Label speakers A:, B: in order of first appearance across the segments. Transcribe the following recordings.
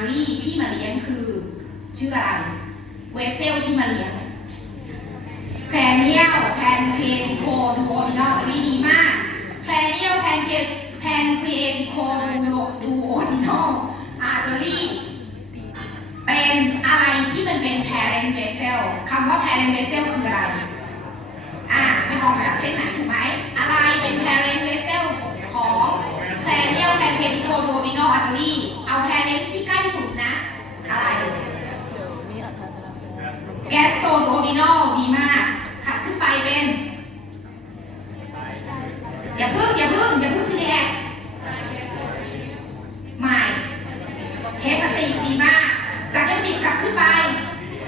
A: ารีที่มาเลี้ยงคือชื่ออะไรเวสเซลที่มาเลี้ยงแคลเนียลแพนเครติโคนโอนินอลตะกี้ดีมากแคลเนียลแพนเคแพนเครติโคนดูดูโอนินอลอาร์ตอรี่เป็นอะไรที่มันเป็นแพรนิเ vessel คำว่าแพรนิเ vessel คืออะไร อ่ามันออกมาจากเส้นไหนถูกไหม อะไรเป็นแพรนิเ vessel ของ cranial pancreatico duodenal artery เอา parent ที่ใกล้สุดนะ อะไร
B: มีอัธรา
A: gastroduodenal ดีมาก ขัดขึ้นไปเป็น อย่าเพิ่ง อย่าเพิ่ง อย่าเพิ่งซีแดกไม่เฮปาติกดีมาก จากเฮปาติกกลับขึ้นไป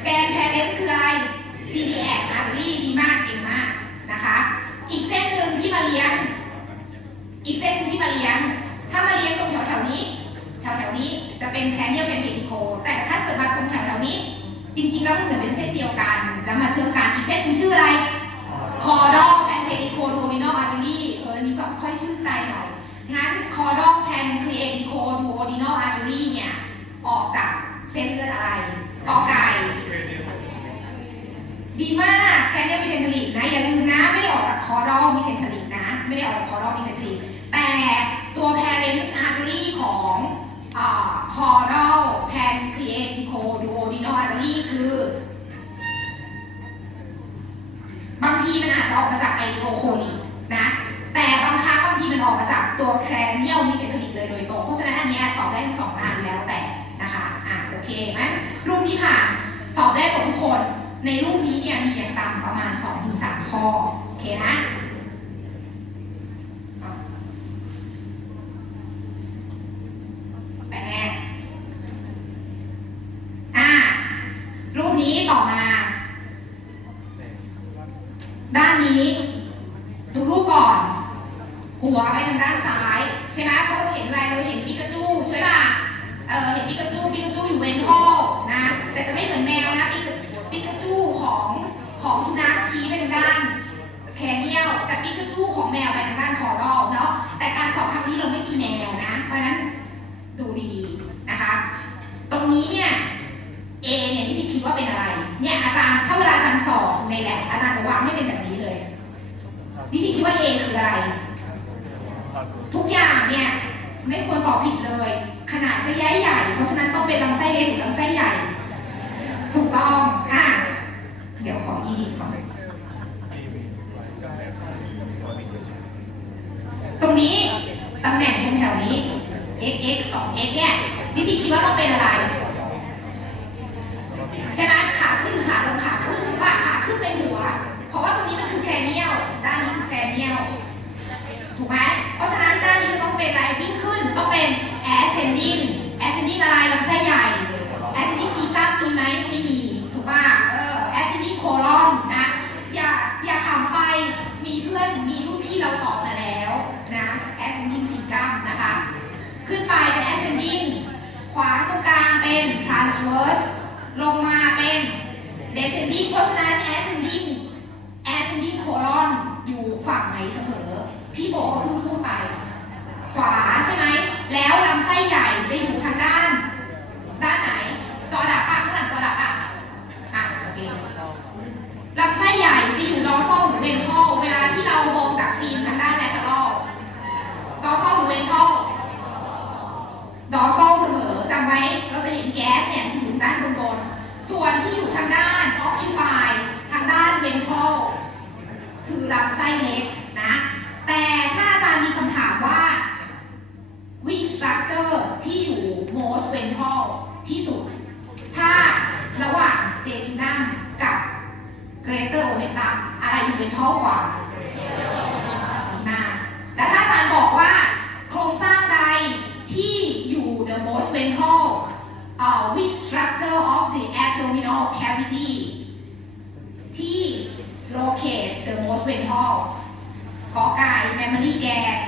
A: แกนแพเรนคืออะไร CDX artery ดีมาก เก่งมากนะคะ อีกเส้นหนึ่งที่มาเลี้ยง อีกเส้นที่มาเลี้ยง ถ้ามาเลี้ยงตรงแถวแถวๆนี้แถวแถวๆนี้จะเป็นแคเนียลเป็นเทติโค แต่ถ้าเกิดมาตรงแถวแถวๆนี้ จริงๆแล้วมันเหมือนเป็นเส้นเดียวกัน แล้วมาเชื่อมกันอีกเส้นนึงชื่ออะไรคอดอลแพนเพติโคดูมินอลอาร์ตรีเอออันนี้แบบค่อยชื่นใจหน่อย งั้นคอดอลแพนครีเอติโคโอดินอลอาร์ตรีเนี่ย ออกจากเส้นเลือดอะไรกอไก่ดีมากแคเนียมีเซนทริกนะอย่าลืมนะไม่ได้ออกจากคอดอลมีเซนทริก ไม่ได้ออกจากคอดอลมีเซนทริกแต่ตัว parent artery ของคอดอลแพนครีเอติโคดูโอดินอาร์ตรีคือ บางทีมันอาจจะออกมาจากไอโอโคลีนะ แต่บางครั้งบางทีมันออกมาจากตัวแครเนียลมีเซนทริกเลยโดยตรงเพราะฉะนั้นอันเนี้ยตอบได้ทั้งสองอันแล้วแต่นะคะอะโอเคงั้นรูปที่ผ่านตอบได้หมดทุกคนในรูปนี้เนี่ยมีอย่างต่ำประมาณ2-3ถึงข้อโอเคนะแปลงแน่อะรูปนี้ต่อมา ด้านนี้ ดูรูปก่อน หัวไปทางด้านซ้าย ใช่ไหมเพราะเราเห็นอะไรเราเห็นปิกาจูใช่ป่ะเออเห็นปิกาจูปิกาจูอยู่เวนทอลนะ แต่จะไม่เหมือนแมวนะปิกาปิกาจูของของสุนัขชี้ไปทางด้านแคเนียลแต่ปิกาจูของแมวไปทางด้านคอรอลเนาะแต่การสอบครั้งนี้เราไม่มีแมวนะ เพราะฉะนั้นดูดีๆนะคะ ตรงนี้เนี่ย A เนี่ยนิสิตคิดว่าเป็นอะไร เนี่ยอาจารย์ถ้าเวลาอาจารย์สอบในแลบอาจารย์จะวางให้เป็นแบบนี้เลย นิสิตคิดว่า A คืออะไร ทุกอย่างเนี่ยไม่ควรตอบผิดเลย ขนาดก็ย้ายใหญ่ เพ ราะฉะนั้นต้องเป็นลำไส้เล็กหรือลำไส้ใหญ่ ถูกต้องอะเดี๋ยวขออีดีก่อน ตรงนี้ตำแหน่งตรงแถวนี้ x x 2 x เนี่ยนิสิตคิดว่าต้องเป็นอะไร ใช่ไหมขาขึ้นหรือขาลงขาขึ้นว่าขาขึ้นเป็นหัว เพราะว่าตรงนี้มันคือแคเนียลด้านนี้คือแคเนียลถูกไหมเพราะฉะนั้นด้านนี้จะต้องเป็นอะไรวิ่งขึ้นต้องเป็น ascending ascending อะไรลำไส้ใหญ่ ascending ซีกัมมีไหมไม่มีถูกป่ะเออ ascending colon นะอย่าอย่าขำไปมีเพื่อนมีรุ่นที่เราตอบมาแล้วนะ ascending ซีกัมนะคะ ขึ้นไปเป็น ascending ขวางตรงกลาง เป็น transverse ลงมาเป็น descending เพราะฉะนั้น ascending ascending colon อยู่ฝั่งไหนเสมอ พี่โบก็เพิ่งพูดไป ขวาใช่ไหม แล้วลำไส้ใหญ่จะอยู่ทางด้าน ด้านไหน จอดับปะข้างหลังจอดับปะอะโอเคลำไส้ใหญ่จะอยู่ดอร์ซอลหรือเวนทอลเวลาที่เรามองจากฟิล์มทางด้านแลทรอลดอร์ซอลหรือเวนทอล ดอร์ซอลเสมอจำไว้ เราจะเห็นแก๊สเนี่ยอยู่ด้านบนบน ส่วน ทางด้านออคิวางด้านเวนทอลคือลำไส้เล็กนะ แต่ถ้าอาจารย์มีคำถามว่า which structure ที่อยู่ most ventral ที่สุด ถ้าระหว่างเจจูนัมกับ greater omentum อะไรอยู่ ventral กว่า มากแต่ถ้าอาจารย์บอกว่า โครงสร้างใดที่อยู่ the most ventral uh, which structure of the abdominal cavity ที่ locate the most ventral กอไก่ mammary gland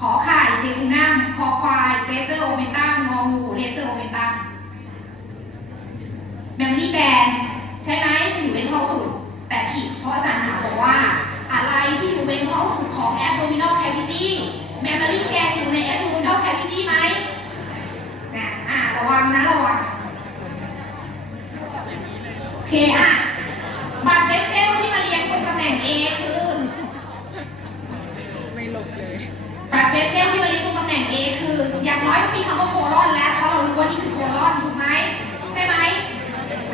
A: ขอไข่ jejunum คอควาย greater omentum งองู lesser omentum mammary gland ใช่ไหมมันอยู่ ventral สุด แต่ผิดเพราะอาจารย์ถามบอกว่า อะไรที่อยู่ ventral สุดของ abdominal cavity mammary gland อยู่ใน abdominal cavity ไหมนะอ่าระวังนะระวั น้อยต้องมีคำว่าโคลอนแล้วเพราะเรารู้ว่านี่คือโคลอนถูกไหมใช่ไหม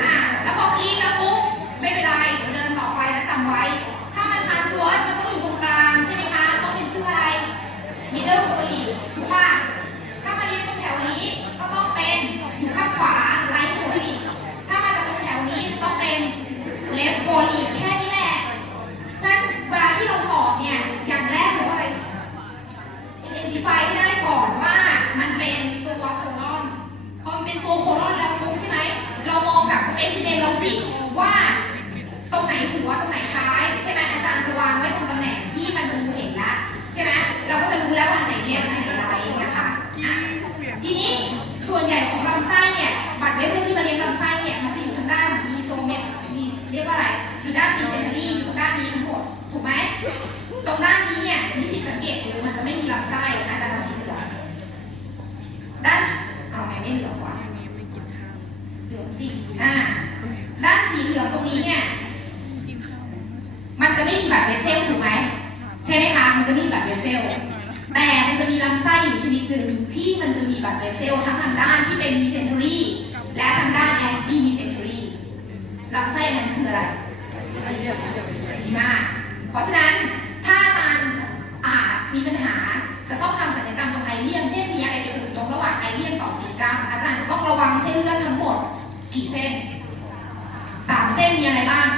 A: อ่าแล้วพอคลีนแล้วปุ๊บไม่เป็นไรเดี๋ยวเดินต่อไปแล้วจำไว้ ถ้ามันทานสวอตมันต้องอยู่ตรงกลางใช่ไหมคะต้องเป็นชื่ออะไร middle c o l i ถูกป่ะ ถ้ามาเรียนตรงแถวนี้ก็ต้องเป็นอยู่ข้างขวา right c o l i ถ้ามาจากตรงแถวนี้จะต้องเป็น left c o l i แค่นี้แหละเพราะฉะนั้นเวลาที่เราสอบเนี่ยอย่างแรกเลย identify ให้ได้ก่อนว่ามันเป็นตัวโคลอน พอมันเป็นตัวโคลอนแล้วปุ๊บใช่ไหม เรามองจากสเปซิเมนเราสิว่า ตรงไหนหัวตรงไหนท้ายใช่ไหมอาจารย์จะวางไว้ตรงตำแหน่งที่มันดูเห็นละใช่ไหมเราก็จะรู้แล้วว่าอันไหนเรียกอันไหนไรนะคะอะทีนี้ส่วนใหญ่ของลำไส้เนี่ยบัตร เวสเซลที่มาเลี้ยงลำไส้เนี่ยมันจะอยู่ทางด้านมีโซเมตมีเรียกว่าอะไรอยู่ด้านมีเซนเทอรี่อยู่ตรงด้านนี้ทั้งหมดถูกไหมตรงด้านนี้เนี่ยนิสิตสังเกตดูมันจะไม่มีลำไส้อาจารย์เอาสีเหลืองด้านเอาไหมไม่เหลืองวะเหลืองสิอ่าด้านสีเหลืองตรงนี้เนี่ยมันจะไม่มีแบบเวเซลถูกไหมใช่ไหมคะมันจะไม่มีแบบเวเซลแต่มันจะมีลำไส้อยู่ชนิดหนึ่งที่มันจะมีแบบเวเซลทั้งทางด้านที่เป็นมิเซนเทอรี่ และทางด้านแอนตี้มิเซนทรีลำไส้มันคืออะไรดีมาก เพราะฉะนั้นถ้าอาจารย์อาจมีปัญหาจะต้องทำศัลยกรรมตรงไอเลี่ยนเช่นมีอะไรไปอุดตรงระหว่างไอเลี่ยนต่อสีกรรมอาจารย์จะต้องระวังเส้นเลือดทั้งหมด กี่เส้นสามเส้นมีอะไรบ้าง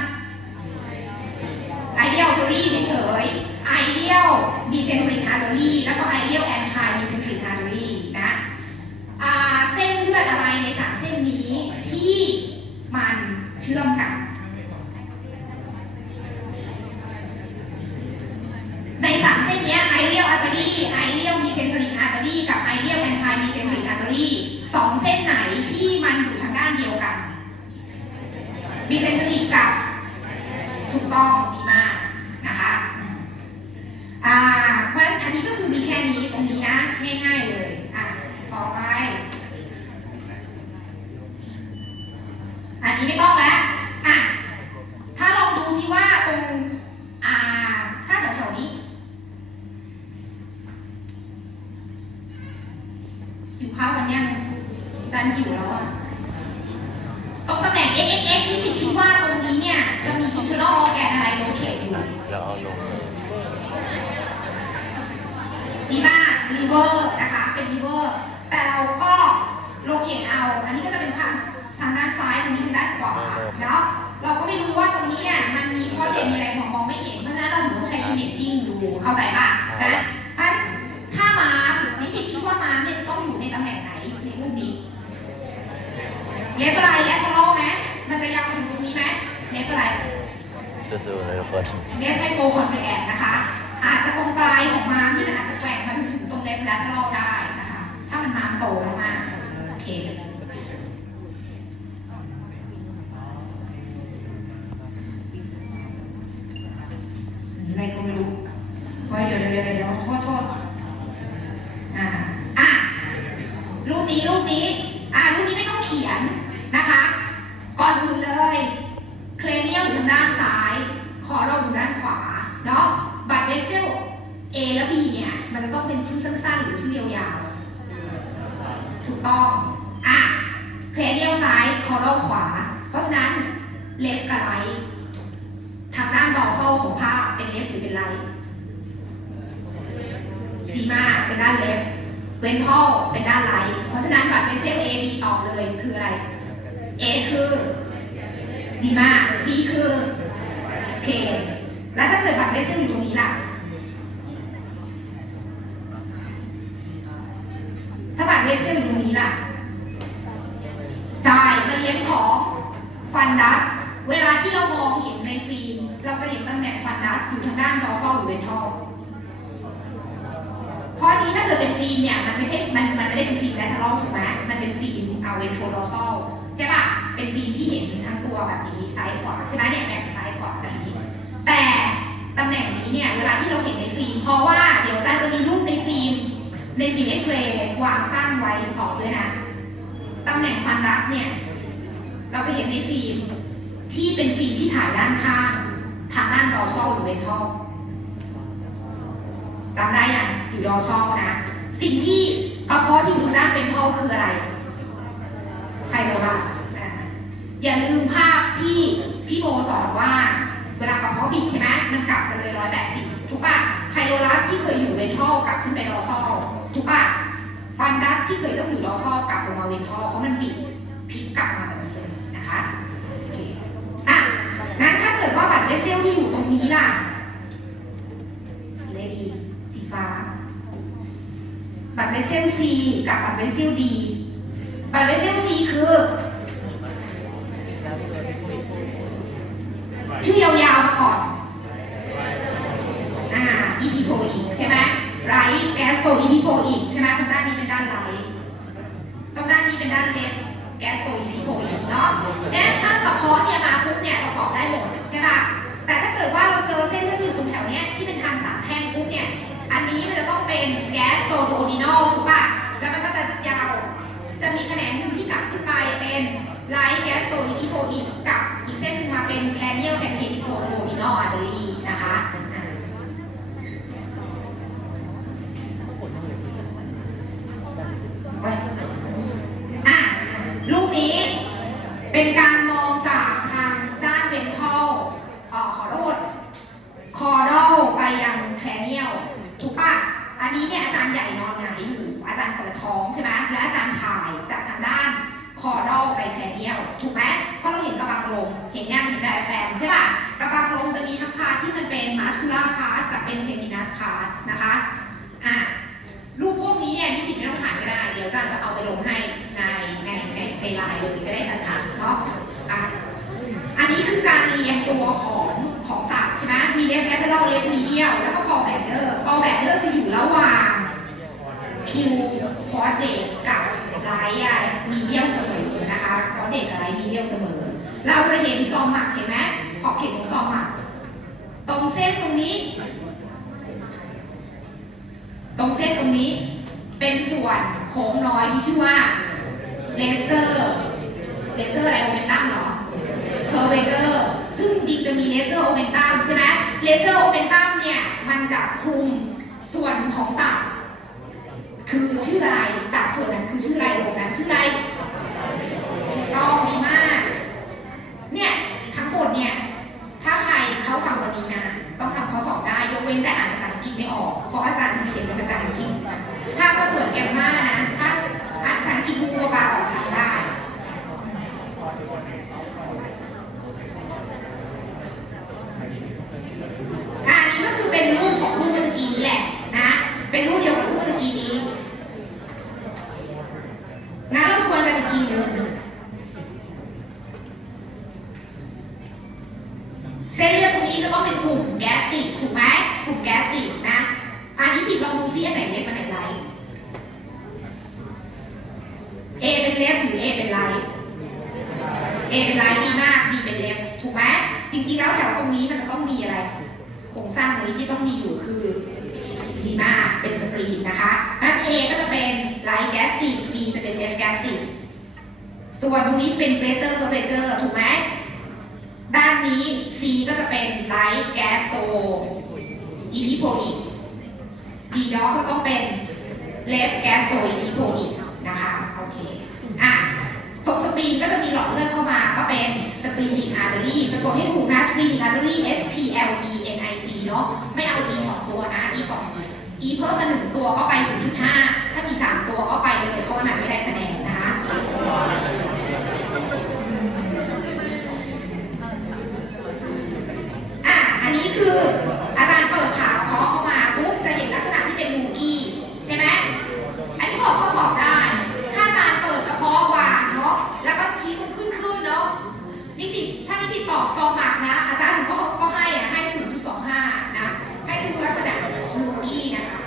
A: ไอเดียลทอรี่เฉยๆไอเดียลบีเซนทริกอาร์ตอรี่แล้วก็ไอเดียลแอนทายบีเซนทริกอาร์ตอรี่นะอ่าเส้นเลือดอะไรในสามเส้นนี้ที่มันเชื่อมกันในสามเส้นนี้ไอเรียลอาร์ตอรี่ไอเรียลมีเซนทริกอาร์ตอรี่กับไอเรียลแอนทายมีเซนทริกอาร์ตอรี่สองเส้นไหนที่มันอยู่ทางด้านเดียวกันมีเซนทริกกับถูกต้องดีมากนะคะอ่าเพราะฉะนั้นอันนี้ก็คือมีแค่นี้ตรงนี้นะง่ายๆเลยอะต่อไป อันนี้ไม่ต้องแล้วอะถ้าลองดูซิว่าตรงอ่าถ้าแถวๆนี้ อยู่ข้าววันยังจันหิวแล้วอะ ตรงตำแหน่ง x x x ที่สิคิดว่าตรงนี้เนี่ย จะมี internal organ อะไรโลเคตอยู่
C: เราเอาลง
A: ดีมาก liver นะคะ เป็น liver แต่เราก็โลเคตเอา อันนี้ก็จะเป็นทางทางด้านซ้ายตรงนี้ทางด้านขวา เนาะ เราก็ไม่รู้ว่าตรงนี้เนี่ยมันมีข้อเด่นมีอะไรมองมองไม่เห็น เพราะฉะนั้นเราถึงต้องใช้ imaging ดู เข้าใจป่ะนะเพราะฉะนั้นถ้าม้ามนิสิตคิดว่าม้ามเนี่ยจะต้องอยู่ในตำแหน่งไหนในรูปนี้ เลฟอะไรแลทรอลไหมมันจะยาวถึงตรงนี้ไหมเลฟอะไร
C: สู้ๆเลยทุกคน
A: เลฟไฮโปคอนเปรแอนนะคะ อาจจะตรงปลายของม้ามที่มันอาจจะแกว่งมาถึงตรงเลฟแลทรอลได้นะคะ ถ้ามันม้ามโตมากโอเคอะไรก็ไม่รู้ไว้เดี๋ยวเดี๋ยวเดี๋ยวเดี๋ยวโทษโทษอ่าอะ รูปนี้รูปนี้ อ่ารูปนี้ไม่ต้องเขียนนะคะ ก่อนอื่นเลย เครเนียลอยู่ทางด้านซ้าย คอเราอยู่ด้านขวา เนาะ บัตรเวสเซล A และ B เนี่ย มันจะต้องเป็นชื่อสั้นๆ หรือชื่อยาวๆ ถูกต้อง อะ เครเนียลซ้าย คอเราขวา เพราะฉะนั้น เลฟกับไรทางด้านดอโซของภาพเป็นเลฟหรือเป็นไรดีมากเป็นด้านเลฟเวนทอเป็นด้านไลท์เพราะฉะนั้นบัตรเวเซล A B ตอบเลยคืออะไร A คือดีมาก B คือโอเคแล้วถ้าเกิดบัตรเวเซลอยู่ตรงนี้ล่ะถ้าบัตรเวเซลอยู่ตรงนี้ล่ะใช่มาเลี้ยงของฟันดัส เวลาที่เรามองเห็นในฟิล์มเราจะเห็นตำแหน่งฟันดัสอยู่ทางด้านดอซอลหรือเวนทอลเพราะนี้ถ้าเกิดเป็นฟิล์มเนี่ยมันไม่ใช่มันมันไม่ได้เป็นฟิล์มแลทรอลถูกไหมมันเป็นฟิล์มเอาเวนโทรดอซอลใช่ปะเป็นฟิล์มที่เห็นทั้งตัวแบบนี้ซ้ายขวาใช่ไหมเนี่ยแบ่งซ้ายขวาแบบนี้ แต่ตำแหน่งนี้เนี่ยเวลาที่เราเห็นในฟิล์มเพราะว่าเดี๋ยวอาจารย์จะมีรูปในฟิล์มในฟิล์มเอ็กซเรย์วางตั้งไว้สองด้วยนะ ตำแหน่งฟันดัสเนี่ย เราจะเห็นในฟิล์ม ที่เป็นฟิล์มที่ถ่ายด้านข้างทางด้านดอซอลหรือเวนทอลจำได้ยังอยู่ดอซอลนะ สิ่งที่กระเพาะที่อยู่ด้านเป็นท่อคืออะไรไพโรลัสอย่าลืมภาพที่พี่โมสอนว่า เวลากระเพาะบิดใช่ไหมมันกลับกันเลยร้อยแปดสิบถูกปะไพโรลัสที่เคยอยู่เวนทรัลกลับขึ้นไปดอซอลถูกปะฟันดัสที่เคยต้องอยู่ดอซอลกลับลงมาเวนทรัลเพราะมันบิดพลิกกลับมาแบบนี้เลยนะคะโอเคอะงั้นถ้า เกิดว่าแบัตรเวสเซลที่อยู่ตรงนี้ล่ะ สีเลดี สีฟ้า บัตรเวสเซล C กับบัตรเวสเซล D บัตรเวสเซล C คือชื่อยาวๆมาก่อน อ่า อีพีโพอีกใช่ไหมไรแกสโตอีพีโพอีกใช่ไหมตรงด้านนี้เป็นด้านไรตรงด้านนี้เป็นด้านเลฟ แกสโตอีพีโพอีเนาะเนี่ยถ้ากระเพาะเนี่ยมาปุ๊บเนี่ยเราตอบได้หมดใช่ป่ะ แต่ถ้าเกิดว่าเราเจอเส้นที่อยู่ตรงแถวเนี้ยที่เป็นทางสามแพร่งปุ๊บเนี่ย อันนี้มันจะต้องเป็นแก๊สโตโดดินอลถูกป่ะ แล้วมันก็จะยาว จะมีแขนงหนึ่งที่กลับขึ้นไปเป็นไลท์แก๊สโตอีพีโพอีกกับอีกเส้นหนึ่งมาเป็นแคลเนียลแพนเทนิโคโดดินอลอาจจะดีนะคะอ่าอะ รูปนี้เป็นการมองจากทางด้านเวนทัลออขอโทษคอดอลไปยังแคลเนียลถูกปะอันนี้เนี่ยอาจารย์ใหญ่นอนหงายอยู่ อาจารย์เปิดท้องใช่ไหมและอาจารย์ถ่ายจากทางด้านคอดอลไปแคลเนียลถูกไหมเพราะเราเห็นกระบังลมเห็นยังเห็นไดแฟมใช่ปะกระบังลมจะมีทั้งพาที่มันเป็นมัสคูล่าพาร์ทกับเป็นเทนินัสพาร์ทนะคะอะรูปพวกนี้เนี่ยที่สิไม่ต้องถ่ายก็ได้ เดี๋ยวอาจารย์จะเอาไปลงให้ ไลน์เลยจะได้ชัดๆเนาะอะอันนี้คือการเรียงตัวของของตับใช่ไหมมีเลฟแลทเทอรัลเลฟมีเดียลแล้วก็พอแบนเดอร์พอแบนเดอร์จะอยู่ระหว่างคิวคอร์เดตกับไลท์อมีเดียลเสมอนะคะคอร์เดตกับไลท์มีเดียลเสมอ เราจะเห็นซอมหมักเห็นไหมขอบเขตของซอมหมักตรงเส้นตรงนี้ ตรงเส้นตรงนี้ เป็นส่วนโค้งน้อยที่ชื่อว่า เลเซอร์ เลเซอร์อะไรโอเมนตัมเหรอเคอร์เวเจอร์ซึ่งจริงจะมีเลเซอร์โอเมนตัมใช่ไหมเลเซอร์โอเมนตัมเนี่ยมันจะคลุมส่วนของตับ คือชื่ออะไรตับส่วนนั้นคือชื่ออะไรโรงนั้นชื่ออะไรต้องดีมาก เนี่ยทั้งหมดเนี่ยถ้าใครเข้าฟังวันนี้นะ ต้องทำข้อสอบได้ยกเว้นแต่อ่านภาษาอังกฤษไม่ออกเพราะอาจารย์เขียนเป็นภาษาอังกฤษถ้าก็ตรวจแกมมานะถ้าอ่านภาษาอังกฤษทุกตัวบาออกทำได้ อ่านี่ก็คือเป็นรูปของรูปเมื่อกี้นี้แหละนะ เป็นรูปเดียวกับรูปเมื่อกี้นี้ งั้นเราทวนกันอีกทีหนึ่งเส้นเลือดตรงนี้จะต้องเป็นกลุ่มแกสติกถูกไหมกลุ่มแกสติกนะ อันนี้สิลองดูซิอันไหนเล็กอันไหนไลท์ A เป็นเลฟหรือ A เป็นไลท์ A เป็นไลท์ดีมาก B เป็นเลฟถูกไหมจริงๆแล้วแถวตรงนี้มันจะต้องมีอะไร โครงสร้างตรงนี้ที่ต้องมีอยู่คือดีมากเป็นสปรีนนะคะนั้น A ก็จะเป็นไลท์แกสติก B จะเป็นเลฟแกสติก ส่วนตรงนี้เป็นเ r เตอร์เ r อร์เจอร์ถูกไหม ด้านนี้ C ก็จะเป็นไลท์แกสโตอีพีโพอีก D ด็อกก็ต้องเป็นเลฟแกสโตอีพีโพอีกนะคะ โอเค อะ ศพสปรีนก็จะมีหลอดเลือดเข้ามาก็เป็นสปรีนิกอาร์เตอรี่สะก ดให้ถูกนะสปรีนิกอาร์เตอรี่ S P L E N I C เนาะไม่เอา E สองตัวนะ E สอง E เพิ่มมาหนึ่งตัวก็ไป 0.5 ถ้ามี 3 ตัวก็ไปเลยเพราะว่านั้นไม่ได้คะแนนนะคะอะ อันนี้คืออาจารย์เปิดผ่าเพาะเข้ามาปุ๊บจะเห็นลักษณะที่เป็นมูกี้ใช่ไหม อันนี้บอกข้อสอบได้ ถ้าอาจารย์เปิดกระเพาะวางเนาะ แล้วก็ชี้มันขึ้นขึ้นๆเนาะ นิสิตถ้านิสิตตอบสอบหมักนะ อาจารย์ก็ก็ให้อะให้ 0.25 นะ ให้ดูลักษณะลูกี้นะคะ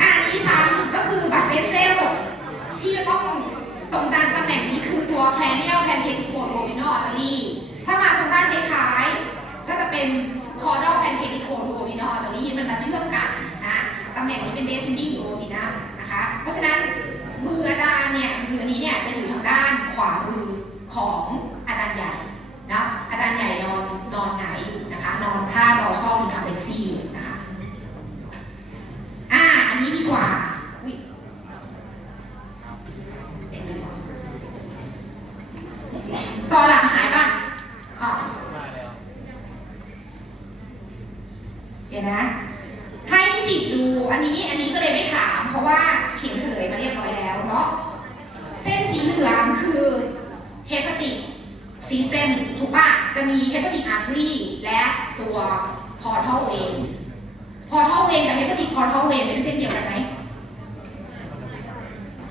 A: อะอันนี้ซ้ำก็คือบัตรเวสเซล ที่จะต้องตรงด้านตำแหน่งนี้คือตัวแคลเนียลแพนเทนิโคโรมินอลอัตตรีถ้ามาตรงด้านท้ายๆก็จะ เป็นคอร์ดแพนเทนิโคโรมินอลอัตตรีมันมาเชื่อมกันนะตำแหน่งนี้เป็นเดซินดิ้งโรมินัมนะคะ เพราะฉะนั้นมืออาจารย์เนี่ยมือนี้เนี่ยจะอยู่ทางด้านขวามือของอาจารย์ใหญ่นะอาจารย์ใหญ่นอนนอนไหงายอยู่นะคะ นอนท่ารอซ่อมรีคาเบนซี่อยู่นะคะอ่ากว่าอุ๊ยจอหลังหายป่ะอ๋อเดี๋ยวนะ ให้นิสิตดู อันนี้ อันนี้ก็เลยไม่ถาม เพราะว่าเขียนเฉลยมาเรียบร้อยแล้วเนาะ เส้นสีเหลืองคือเฮปาติกซีสเต็มถูกป่ะ จะมีเฮปาติกอาร์ทรีและตัวพอร์ทัลเวนพอร์ทัลเวนกับเฮปาติกพอร์ทัลเวนเป็นเส้นเดียวกันไหม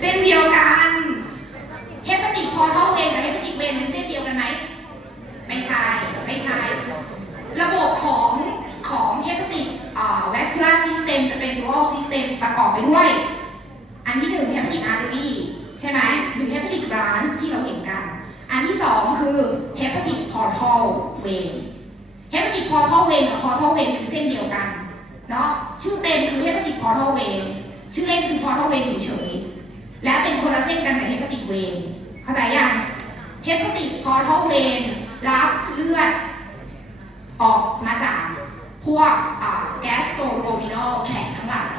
A: เส้นเดียวกันเฮปาติกพอร์ทัลเวนกับเฮปาติกเวนเป็นเส้นเดียวกันไหม ไม่ใช่ ไม่ใช่ ระบบของของเฮปาติกอ่า vascular system จะเป็น dual system ประกอบไปด้วย อันที่หนึ่ง hepatic artery ใช่ไหมหรือ hepatic branch ที่เราเห็นกัน อันที่สองคือ hepatic portal vein hepatic portal vein กับ portal vein คือเส้นเดียวกัน เนาะ ชื่อเต็มคือ hepatic portal vein ชื่อเล่นคือ portal vein เฉยๆ และเป็นคนละเส้นกันกับ hepatic vein เข้าใจยัง hepatic portal vein รับเลือด ออกมาจากพวกแกสโตโรดินอลแขกทั้งหลาย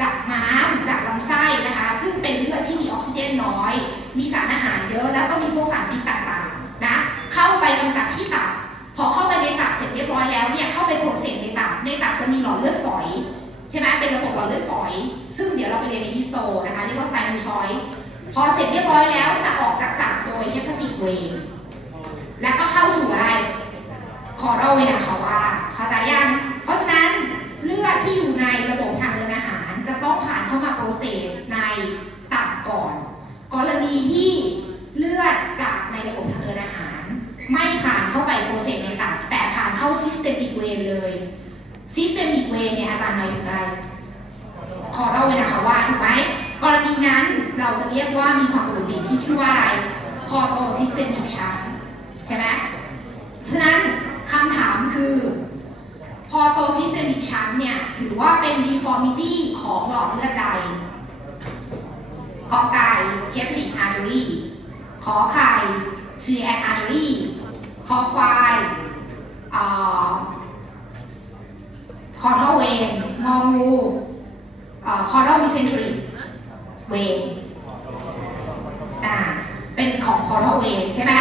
A: จากม้ามจากลำไส้นะคะ ซึ่งเป็นเลือดที่มีออก ซิเจนน้อย มีสารอาหารเยอะแล้วก็มีพวกสารพิษต่างๆนะเข้าไปกำจัดที่ตับพอเข้าไปในตับเสร็จเรียบร้อยแล้วเนี่ยเข้าไปโปรเซสในตับในตับจะมีหลอดเลือดฝอยใช่ไหมเป็นระบบหลอดเลือดฝอย ซึ่งเดี๋ยวเราไปเรียนในฮิสโตนะคะเรียกว่าไซนูซอยด์พอเสร็จเรียบร้อยแล้วจะออกจากตับโดยเฮปติกเวย์แล้วก็เข้าสู่อะไรคอร์ดเวนาคาว่าเข้าใจยังเพราะฉะนั้นเลือดที่อยู่ในระบบทางเดินอาหาร จะต้องผ่านเข้ามาโปรเซสในตับก่อน กรณีที่เลือดจากในระบบทางเดินอาหาร ไม่ผ่านเข้าไปโปรเซสในตับแต่ผ่านเข้าซิสเตมิกเวเลยซิสเตมิกเวเนี่ยอาจารย์หมายถึงอะไรคอร์ดเวนาคาว่าถูกไหมกรณีนั้นเราจะเรียกว่ามีความปกติที่ชื่อว่าอะไรพอโตซิสเตมิกชันใช่ไหมเพราะนั้นคำถามคือพอโตซิสเตมิกชันเนี่ยถือว่าเป็น deformity ของหลอดเลือดใดกอไก่ hepatic artery ขอไข่ celiac artery คอควายเอ่อ caudal vein งองูเอ่อ caudal mesenteric vein อ่เป็นของ caudal vein ใช่ไหม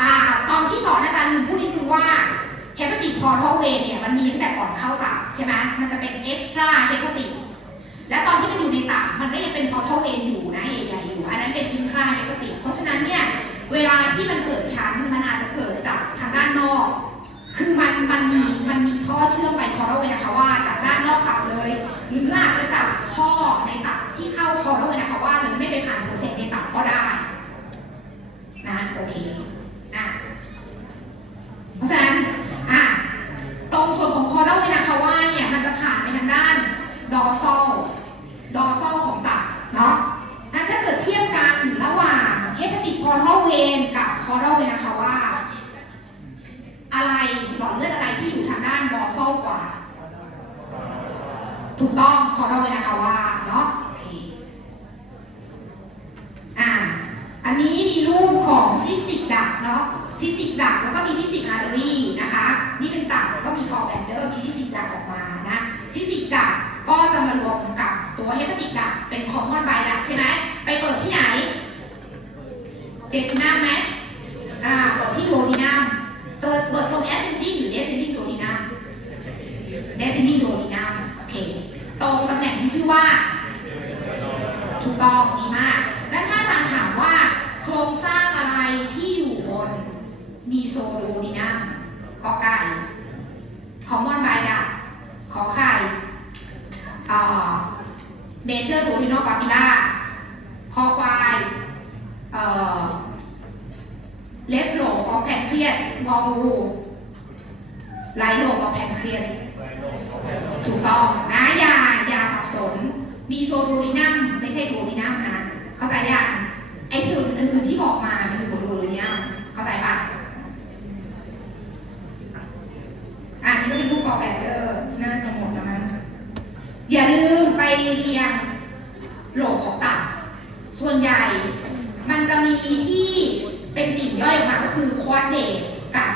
A: อตอนที่สอนอาจารย์ลืมพูดนิดนึงว่า hepatic portal vein เนี่ยมันมีตั้งแต่ก่อนเข้าตับใช่ไหมมันจะเป็น extra hepatic และตอนที่มันอยู่ในตับมันก็ยังเป็น portal vein อยู่นะใหญ่ๆอ อันนั้นเป็น intra hepatic เพราะฉะนั้นเนี่ยเวลาที่มันเกิดชั้นมันอาจจะเกิดจากทางด้านนอก คือมันมันมีมันมีท่อเชื่อมไป portal vein นะคะว่าจากด้านนอกตับเลย หรืออาจจะจากท่อในตับที่เข้า portal vein นะคะว่าหรือไม่ไปผ่านโปรเซสในตับก็ได้นะโอเค อะเพราะฉะนั้น อะ ตรงส่วนของคอร์ดเวนาคาว่าเนี่ย มันจะผ่านไปทางด้านดอซอลดอซอลของตับ เนาะนั้นถ้าเกิดเทียบกันระหว่างเฮปาติกพอร์ทัลเวนกับคอร์ดเวนาคาว่า อะไรหลอดเลือดอะไรที่อยู่ทางด้านดอซอลกว่า ถูกต้องคอร์ดเวนาคาว่า เนาะโอเค อ่า อันนี้มีรูปของซิสติกดักเนาะ ซิสติกดักแล้วก็มีซิสติกอาร์เตอรี่นะคะ นี่เป็นตับแล้วก็มีกอแบนเดอร์ มีซิสติกดักออกมานะ ซิสติกดักก็จะมารวมกับตัวเฮปาติกดักเป็นคอมมอนไบดักใช่ไหม ไปเปิดที่ไหน เจจูนัมไหมอ่า เปิดที่โดดีนัมเปิดเปิดตรงแอสเซนดิ้งหรือเดสเซนดิ้งโดดีนัมเดสเซนดิ้งโดดีนัมโอเค ตรงตำแหน่งที่ชื่อว่า ถูกต้องดีมาก แล้วถ้าอาจารย์ถามว่า โครงสร้างอะไรที่อยู่บนมีโซโลดีนัมกอไก่คอมมอนไบดักขอไข่เมเจอร์โ o ดิโนปาปิล่าคอควายเลฟโลของแพนเครียสงองูไลโลของแพนเครียส ถูกต้องนะอย่าอย่าสับสน มีโซโดรินัมไม่ใช่โดรินัมนะ เข้าใจยังไอ้ส่วนอื่นๆที่บอกมามันคือโดรินัมเข้าใจปะอันนี้ก็เป็นรูปกอแบบเดอร์น่าจะหมดแล้วมั้ง อย่าลืมไปเรียงโหลของตับ ส่วนใหญ่มันจะมีที่เป็นติ่งย่อยออกมาก็คือคอดเดตกับ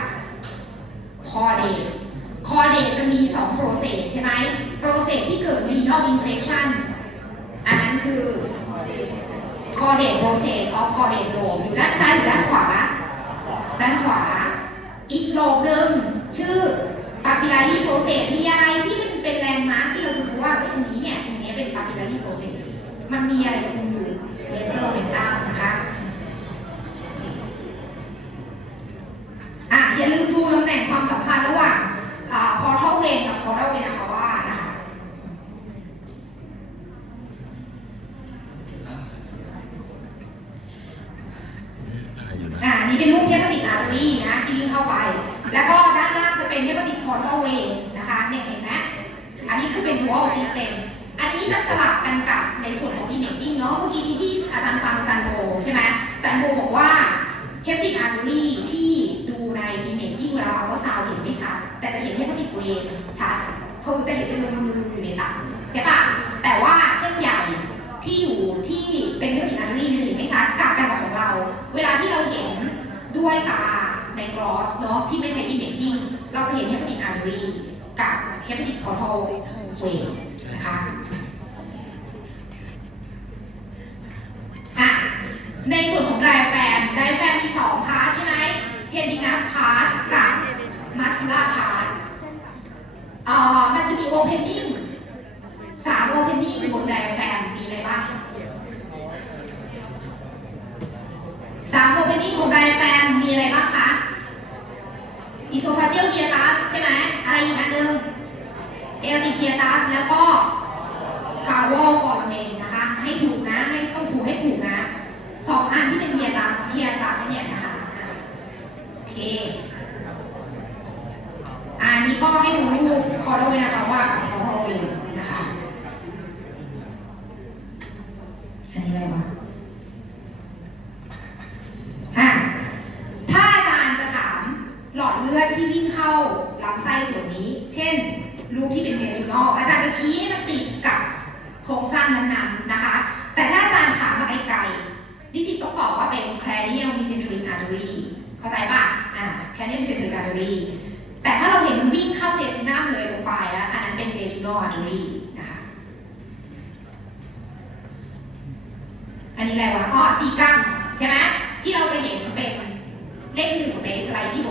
A: คอเดตคอเดตจะมี2โปรเซสใช่ไหมโปรเซสที่เกิดใน region of impression อันนั้นคือ caudate process of caudate lobe อยู่ด้านซ้ายหรือด้านขวา ด้านขวา อีกโลบหนึ่งชื่อ papillary process มีอะไรที่มัน เป็นแลนด์มาร์คที่เราจะรู้ว่าตรงนี้เนี่ยตรงนี้เป็นปาปิลารีโกเซมันมีอะไรคุมอยู่เลเซอร์เป็นต้านะคะอะอย่าลืมดูตำแหน่งความสัมพันธ์ระหว่างอ่ากันกับ caudal vein cava นะ
C: อะไรอยู่นะ
A: อ่าอันนี้เป็นรูปเทปติกอาร์ตรีนะที่วิ่งเข้าไป แล้วก็ด้านล่างจะเป็นเทปติก portal vein นะคะเนี่ยเห็นไหมอันนี้คือเป็น dual system อันนี้จะสลับกันกับในส่วนของ imaging เนาะเมื่อกี้ที่อาจารย์ฟังอาจารย์โบใช่ไหมอาจารย์โบบอกว่าเทปติกอาร์ตรีที่ดูใน imaging เวลาเราก็ซาวเห็นไม่ชัด แต่จะเห็นเทปติกเวย์ชัดเพราะมันจะเห็นเป็นรูๆอยู่ในตับใช่ปะแต่ว่าเส้นใหญ่ที่อยู่ที่เป็นเทปติกอาร์ตรีจะเห็นไม่ชัดกลับกันกับของเรา เวลาที่เราเห็นด้วยตาในกรอสเนาะที่ไม่ใช่ imaging เราจะเห็นเฮปติกอา รีกับเฮปติกพอร์ทัลเวนะคะอะในส่วนของไดแฟมไดแฟมมีสองพาร์ทใช่ไหมเทนดินัสพาร์ทกับมัสคูล่าพาร์ทเอ่อมันจะมีโอเพนนิ่งสามโอเพนนิ่งบนไดแฟมมีอะไรบ้างสามโอเพนนิ่งของไดแฟมมีอะไรบ้างคะ อิโซฟาเจียลเคียตัสใช่ไหมอะไรอีกอันหนึ่งเอลติเคียตัสแล้วก็คาร์โวฟอร์เมนนะคะ ให้ถูกนะให้ต้องถูกให้ถูกนะสองอันที่เป็นเคียตัสเคียตัสเนี่ยนะคะโอเคอันนี้ก็ให้ดูรูปคอร์โดเลยนะคะว่ากับคอร์โดเลยนะคะอันนี้อะไรวะถ้าอาจารย์จะถามหลอด เลือดที่วิ่งเข้าลำไส้ส่วนนี้ เช่นรูปที่เป็นเจจูนอลอาจารย์จะชี้ให้มันติดกับโครงสร้างนั้นๆนะคะ แต่ถ้าอาจารย์ถามมาไกลๆนิสิตต้องตอบว่าเป็น cranial mesenteric artery เข้าใจป่ะอ่า cranial mesenteric artery แต่ถ้าเราเห็นมันวิ่งเข้าเจจูนัมเลยตรงปลายแล้วอันนั้นเป็น jejunal artery นะคะอันนี้อะไรวะอ๋อซีกัมใช่ไหมที่เราจะเห็นเป็นเลขหนึ่งในสไลด์พี่โบ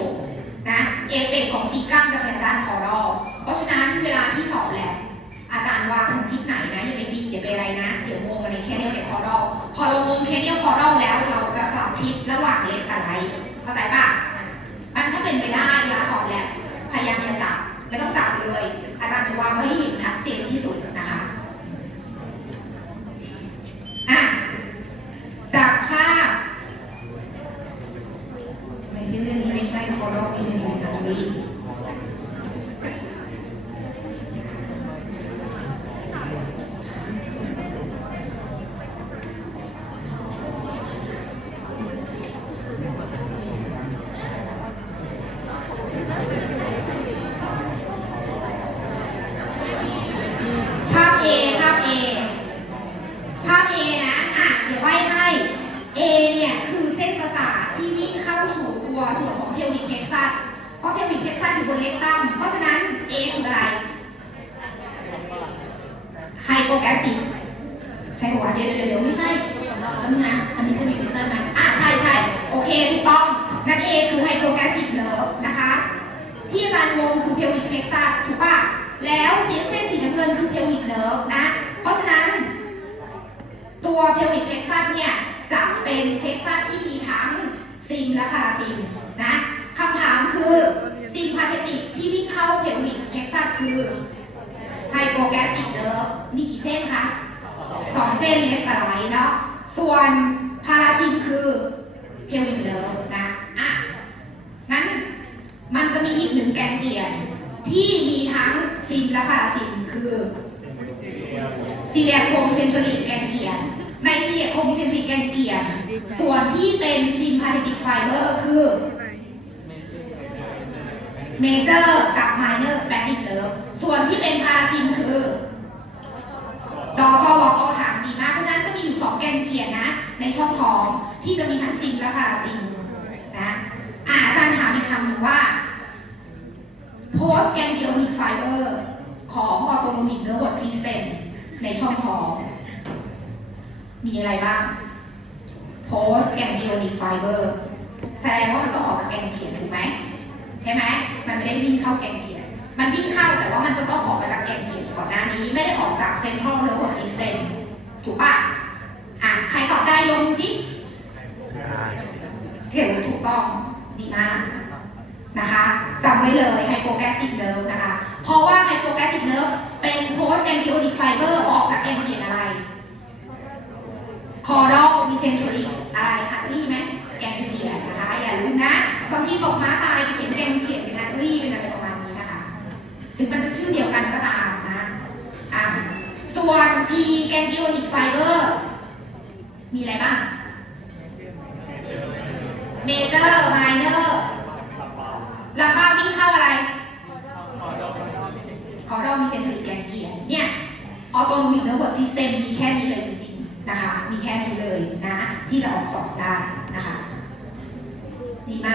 A: นะเอเปกของซีกัมจะเป็นด้านคอรอเพราะฉะนั้นเวลาที่สอบแลบอาจารย์วางทิศไหนนะอย่าไปบิดอย่าไปอะไรนะ เดี๋ยวงงกันในแคเนียลในคอรอพอเรางงแคเนียลคอรอแล้วเราจะสลับทิศระหว่างเลฟกับไรเข้าใจปะมันถ้าเป็นไปได้เวลาสอบแลบพยายามอย่าจับไม่ต้องจับเลย อาจารย์จะวางไว้ให้เห็นชัดเจนที่สุดนะคะอะ จากภาพไม่ใช่เรื่องนี้ไม่ใช่โคโรไม่ใช่ของนารีภาพ A ภาพ A ภาพ A นะ อะ เดี๋ยวไว้ให้ A เนี่ย คือเส้นประสาทที่วิ่งเข้าสู่ตัวส่วนของเพลวิกเพล็กซัส เพราะเพลวิกเพล็กซัสอยู่บนเลกตัมเพราะฉะนั้น A คืออะไร ไฮโปแกสติก ใช่หัวเดี๋ยวเดี๋ยวเดี๋ยวไม่ใช่แล้วนะอันนี้เพลวิเพล็กซัสไหมอะใช่ใช่โอเคถูกต้องนั่น A คือไฮโปแกสติกเนิร์ฟนะคะ ที่อาจารย์งงคือเพลวิกเพ็กซัสถูกป่ะแล้วเส้นเส้นสีน้ำเงินคือเพลวิกเนิร์ฟนะ เพราะฉะนั้น ตัวเพลวิกเพ็กซัสเนี่ยจะเป็นเพ็กซัสที่มีทั้งซิมและพาราซิมนะคำถามคือซิมพาเทติกที่วิ่งเข้าเพลวิกเพ็กซัสคือไฮโปแกสติกเนิร์ฟมีกี่เส้นคะ สองเส้นเลฟกับไรท์เนาะส่วนพาราซิมคือเพลวิกเนิร์นะอะงั้นมันจะมีอีกหนึ่งแกนเกียนที่มีทั้งซิมและพาราซิมคือซีเรียโคมเซนทริกแกนเกียนในซีเรียโคมเซนทริกแกนเกียนส่วนที่เป็นซิมพาเทติกไฟเบอร์คือเมเจอร์กับไมเนอร์สเปนิกเลิฟส่วนที่เป็นพาราซิมคือดอซอวอ นั้นจะมีอยู่สองแกนเกียนนะ ในช่องท้องที่จะมีทั้งซิมและพาราซิมนะอาจารย์ถามอีกคำหนึ่งว่า post ganglionic fiber ของ autonomic nervous system ในช่องท้อง มีอะไรบ้าง post ganglionic fiber แสดงว่ามันต้องออกจากแกงเกลียนถูกไหมใช่ไหมมันไม่ได้วิ่งเข้าแกงเกลียนมันวิ่งเข้าแต่ว่ามันจะต้องออกมาจากแกงเกลียนก่อนหน้านี้ ไม่ได้ออกจาก central nervous system ถูกปะอะใครตอบได้ลงมือสิเขียนถูกต้องดีมากนะคะจำไว้เลยไฮโปแก P แกนกิโอนิกไฟเบอร์ มีอะไรบ้าง เมเจอร์ไมเนอร์ลำบ้าวิ่งเข้าอะไรคอร์ดอมีเซนทริกแกนเกียนเนี่ยออโตนมิกเนอร์บอดซิสเต็มมีแค่นี้เลยจริงๆนะคะ มีแค่นี้เลยนะ ที่จะออกสอบได้นะคะ ดีมาก